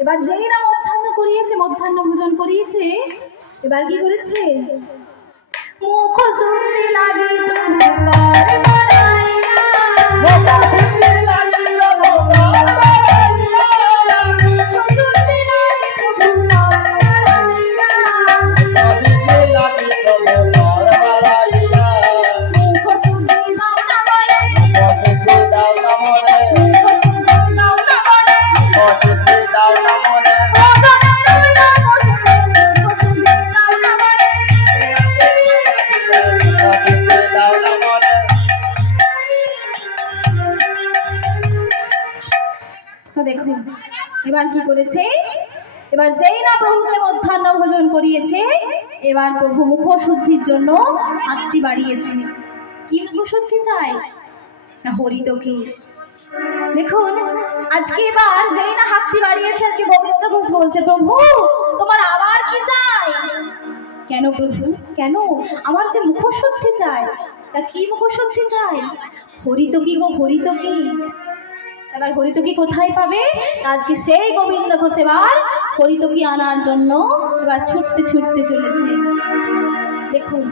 এবার যেই না মধ্যাহ্ন করিয়েছে মধ্যাহ্ন ভোজন করিয়েছে এবার কি করেছে? মুখ শুনতে লাগে প্রভুকে মধ্যাহ্ন ভোজন করিয়েছে। এবার প্রভু মুখ জন্য হাতটি বাড়িয়েছে। কি মুখ শুদ্ধি চাই? না হরিতকে দেখুন, আজকে এবার যেই না হাতটি বাড়িয়েছে, আজকে গোবিন্দ ঘোষ বলছে, প্রভু, তোমার আবার কি চাই? কেন প্রভু? কেন? আমার যে মুখ শুদ্ধি চাই, তা কি মুখ শুদ্ধি চাই হরিতকি গো হরিতকি এবার হরিতকি কোথায় পাবে? আজকে সেই গোবিন্দ ঘোষ এবার হরিতকি আনার জন্য এবার ছুটতে ছুটতে চলেছে। দেখুন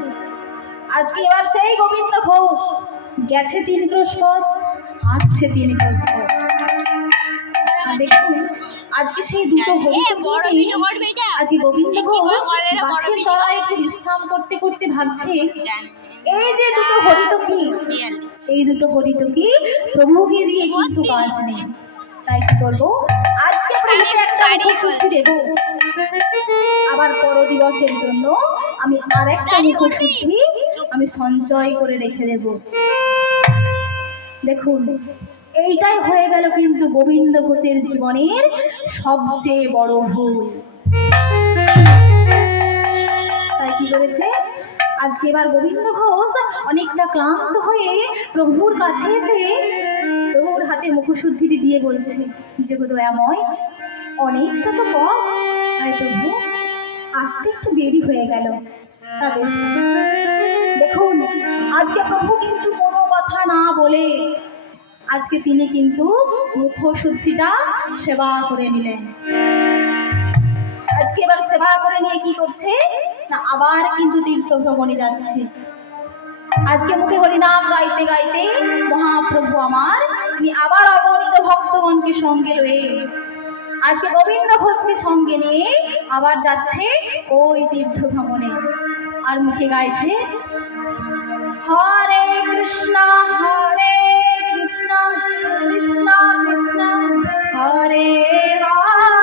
আজকে এবার সেই গোবিন্দ ঘোষ। গেছে তিন ক্রোশ পথ আসছে তিন ক্রোশ পথ দেখুন আজকে সেই দুটো আজকে গোবিন্দ ঘোষ গাছের তলায় একটু বিশ্রাম করতে করতে ভাবছে এই যে দুটো হরিতকি এই দুটো হরিতকি প্রভুকে দিয়ে কিন্তু কাজ নেই। তাই কি করব? আজকে প্রভুকে একটা মুখশুদ্ধি দেব। আবার পর দিবসের জন্য আমি আর একটা মুখশুদ্ধি আমি সঞ্চয় করে রেখে দেব। দেখুন এইটাই হয়ে গেল কিন্তু গোবিন্দ ঘোষের জীবনের সবচেয়ে বড় ভুল। আজকে এবার গোবিন্দ ঘোষ অনেকটা ক্লান্ত হয়ে প্রভুর কাছে এসে প্রভুর হাতে মুখশুদ্ধিটি দিয়ে বলছে যে দয়াময় অনেকটা তো পথ, তাই প্রভু, আসতে একটু দেরি হয়ে গেল। তা বেশ। দেখুন, আজকে প্রভু কিন্তু কোনো কথা না বলে আজকে তিনি কিন্তু মুখশুদ্ধিটা সেবা করে নিলেন। আজকে এবার সেবা করে নিয়ে কি করছে? না, আবার কিন্তু তীর্থ ভ্রমণে যাচ্ছে। আজকে মুখে হরিনাম গাইতে গাইতে মহাপ্রভু আমার, তিনি আবার অগণিত ভক্তগণকে সঙ্গে রয়ে আজকে গোবিন্দ ঘোষকে সঙ্গে নিয়ে আবার যাচ্ছে ওই তীর্থ ভ্রমণে আর মুখে গাইছে, হরে কৃষ্ণ হরে কৃষ্ণ কৃষ্ণ কৃষ্ণ, হরে হরে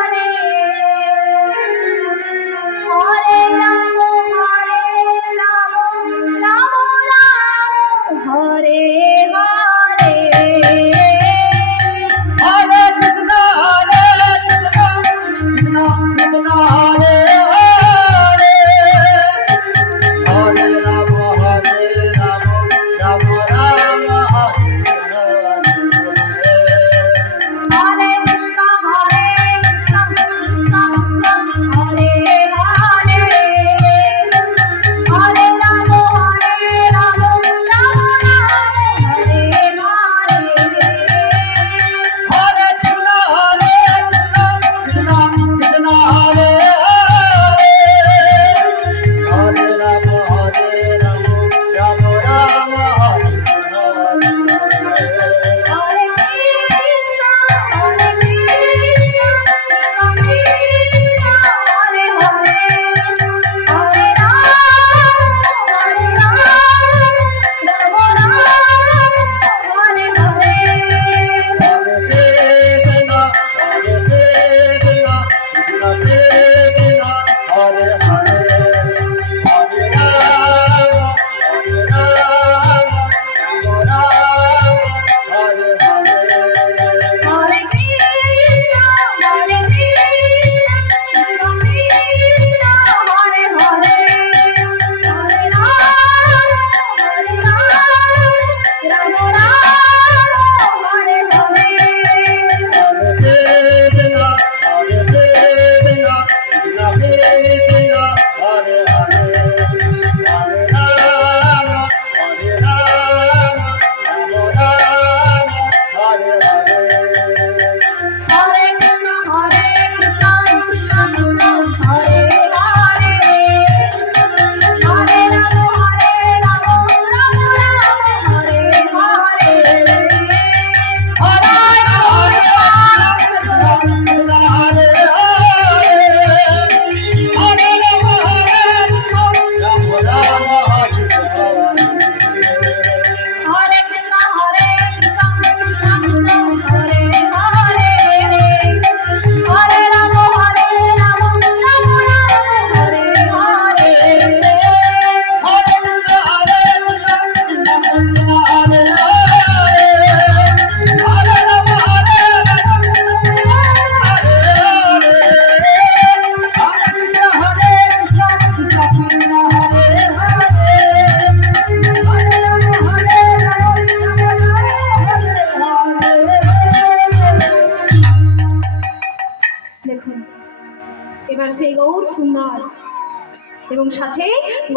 এবং সাথে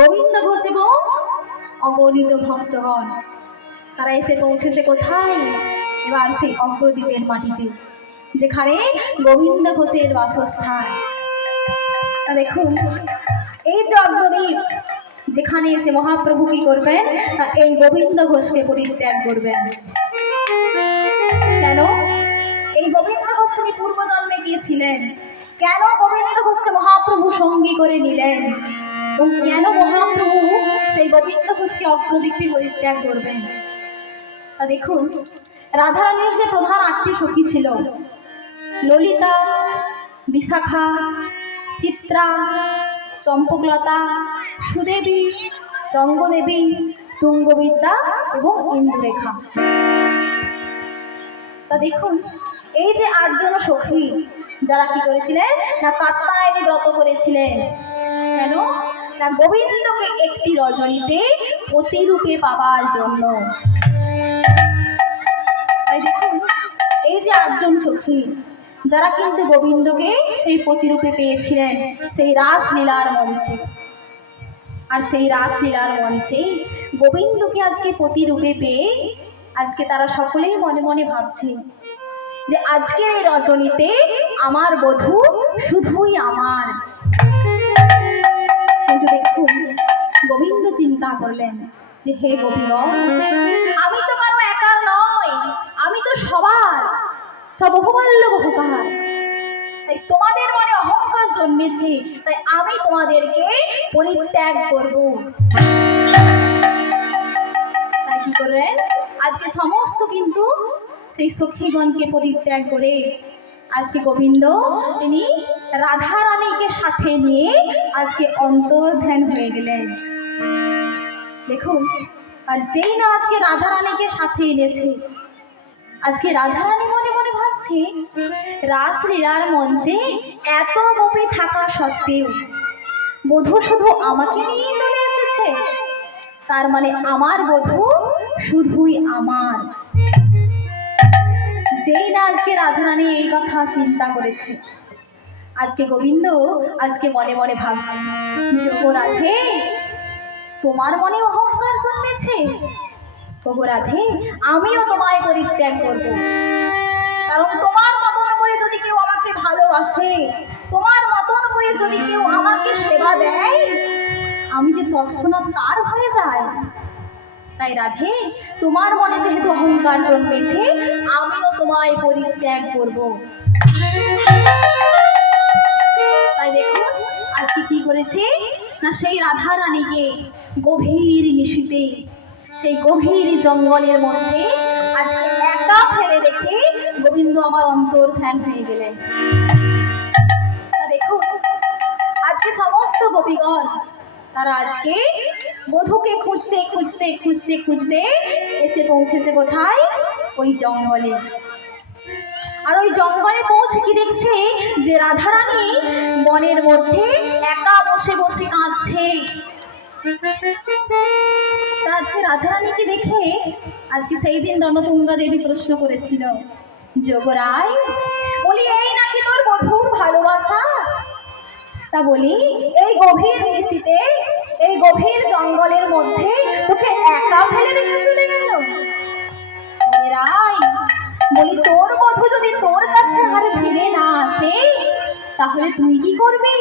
গোবিন্দ ঘোষ এবং অগণিত ভক্তগণ। তারা এসে পৌঁছেছে কোথায়? এবার সেই অগ্রদ্বীপের মাটিতে, যেখানে গোবিন্দ ঘোষের বাসস্থান। তা দেখুন, এই যে অগ্রদ্বীপ, যেখানে এসে মহাপ্রভু কি করবেন? এই গোবিন্দ ঘোষকে পরিত্যাগ করবেন। কেন? এই গোবিন্দ ঘোষ তিনি পূর্বজন্মে গিয়েছিলেন। কেন গোবিন্দ ঘোষকে মহাপ্রভু সঙ্গী করে নিলেন? এবং কেন মহাপ্রভু সেই গোবিন্দ ঘোষকে অগ্রদ্বীপে পরিত্যাগ করবেন। তা দেখুন, রাধারানীর যে প্রধান আটটি সখী ছিল, ললিতা, বিশাখা, চিত্রা, চম্পকলতা, সুদেবী, রঙ্গদেবী, তুঙ্গবিদ্যা এবং ইন্দুরেখা। তা দেখুন, এই যে আটজন সখী, যারা কি করেছিলেন? না কাত্তায়নী ব্রত করেছিলেন। কেন? না, গোবিন্দকে একটি রজনীতে প্রতিরূপে পাবার জন্য। এই যে আটজন সখী, যারা কিন্তু গোবিন্দকে সেই প্রতিরূপে পেয়েছিলেন, সেই রাসলীলার মঞ্চে। আর সেই রাসলীলার মঞ্চে গোবিন্দকে আজকে প্রতিরূপে পেয়ে আজকে তারা সকলেই মনে মনে ভাবছে যে আজকের এই রজনীতে আমার বধূ শুধুই আমার। চিন্তা করলেন যে হে গোবিন্দ আমি তো কারও একার নয় আমি তো সবার। সব বহুমূল্য বহুকার তাই তোমাদের মনে অহংকার জন্মেছে তাই আমি তোমাদেরকে পরিত্যাগ করব। তাই কি করলেন? আজকে সমস্ত কিন্তু সেই সখীগণকে পরিত্যাগ করে আজকে গোবিন্দ তিনি রাধা রানীকে সাথে নিয়ে আজকে অন্তর্ধ্যান হয়ে গেলেন। দেখুন, আর যেই না আজকে রাধা রানীকে সাথে এনেছে। আজকে রাধারানী মনে মনে ভাবছে রাসলীলার মঞ্চে এত গোপী থাকা সত্ত্বেও বধূ শুধু আমাকে নিয়ে চলে এসেছে। তার মানে আমার বধূ শুধুই আমার। যেই না আজকে রাধারানী এই কথা চিন্তা করেছে। আজকে গোবিন্দ আজকে মনে মনে ভাবছে যে ও রাধে তোমার মনে অহংকার জন্মেছে? ওগো রাধে, আমিও তোমায় পরিত্যাগ করব। কারণ তোমার মতন করে যদি কেউ আমাকে ভালোবাসে, তোমার মতন করে যদি কেউ আমাকে সেবা দেয়, আমি যে তৎক্ষণাৎ তার হয়ে যায় তাই রাধে, তোমার মনে যেহেতু অহংকার জন্মেছে, আমিও তোমায় পরিত্যাগ করব। তাই দেখুন, আজকে কি করেছে? না সেই রাধা রানীকে গভীর নিশিতে, সেই গভীর জঙ্গলের মধ্যে আজকে একা ফেলে রেখে গোবিন্দ আমার অন্তর ধ্যান হয়ে গেলেন। আজকে সমস্ত গোপীগণ, তারা আজকে বধূকে খুঁজতে খুঁজতে খুঁজতে খুঁজতে এসে পৌঁছেছে কোথায়? ওই জঙ্গলে। আর ওই জঙ্গলে পৌঁছে কি দেখছে? যে রাধারানী বনের মধ্যে একা বসে বসে কাঁদছে। আজকে রাধারানীকে দেখে আজকে সেই দিন রণতুঙ্গা দেবী প্রশ্ন করেছিল, যোগরায়, বলি, এই নাকি তোর বধুর ভালোবাসা? তা বলি, এই গভীর নিচিতে, এই গভীর জঙ্গলের মধ্যে তোকে একা ফেলে রেখে চলে গেল? রাই বলি তোর বধু যদি তোর কাছে আর ফিরে না আসে তাহলে তুই কি করবি?